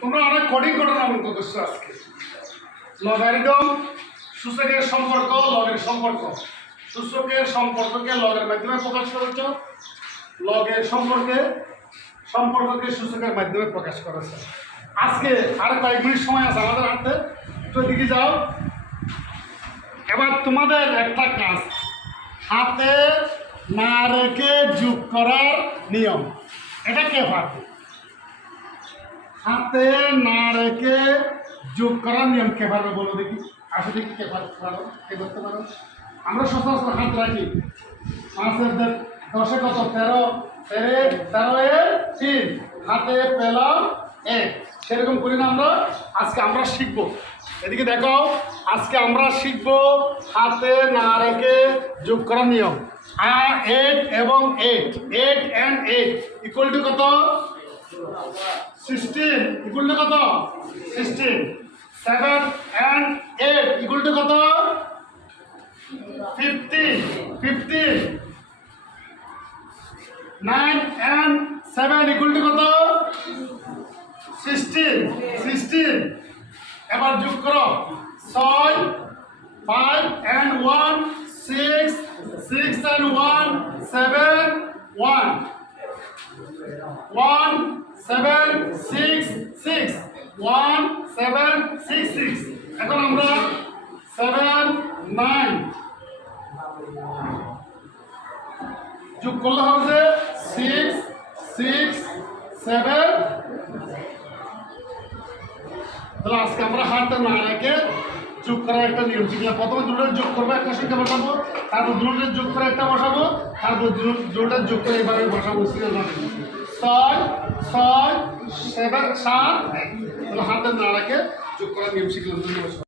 তোমরা অনেক কঠিন ঘটনা অঙ্ক করছো আজকে। লগারিদম সূচকের সম্পর্ক, লগের সম্পর্ক, সূচকের সম্পর্ককে লগের মাধ্যমে প্রকাশ করেছ, লগের সম্পর্ককে সূচকের মাধ্যমে প্রকাশ করেছে। আজকে আর কয়েক মিনিট সময় আছে আমাদের হাতে, একটু দিকে যাও। এবার তোমাদের একটা কাজ, হাতে না রেখে যোগ করার নিয়ম। এটা কে পারবে? হাতে না রেখে যোগ করার নিয়ম কে পারবে বলো দেখি? আসলে দেখি কে পারো, কে করতে পারো? আমরা সচরাচর হাত রাখি। 5 কত? 13, 3 হাতে পেলাম 1, সেরকম করি না আমরা। আজকে আমরা শিখবো, এদিকে দেখো, আজকে আমরা শিখবো হাতে না রেখে যোগ করার নিয়ম। 8 এবং 8 and 8 ইকুয়াল টু কত? 16 ইকুয়াল টু কত? 16। 7 and 8 ইকুয়াল টু কত? 15। 9 and 7 ইকুয়াল টু কত? 16। এবার যোগ করো। 6, 5 and 1 6, 6 and 1 7, 1 7 6 6 1 7 6 6। এখন আমরা 7 9 যোগ করলে হবে 6 6 7। তাহলে আজকে আমরা হাতে না রেখে যোগ করার একটা নিয়ম শিখলাম। প্রথমে দুটোর যোগ করবো, একটা সংখ্যা বসাবো, তারপর দুটোর যোগ করে একটা বসাবো, তারপর দুটোর যোগ করে এভাবে বসাবো। 6 6 7 7। তাহলে হাতে না রেখে যোগ করার নিয়ম শিখলাম। ধন্যবাদ।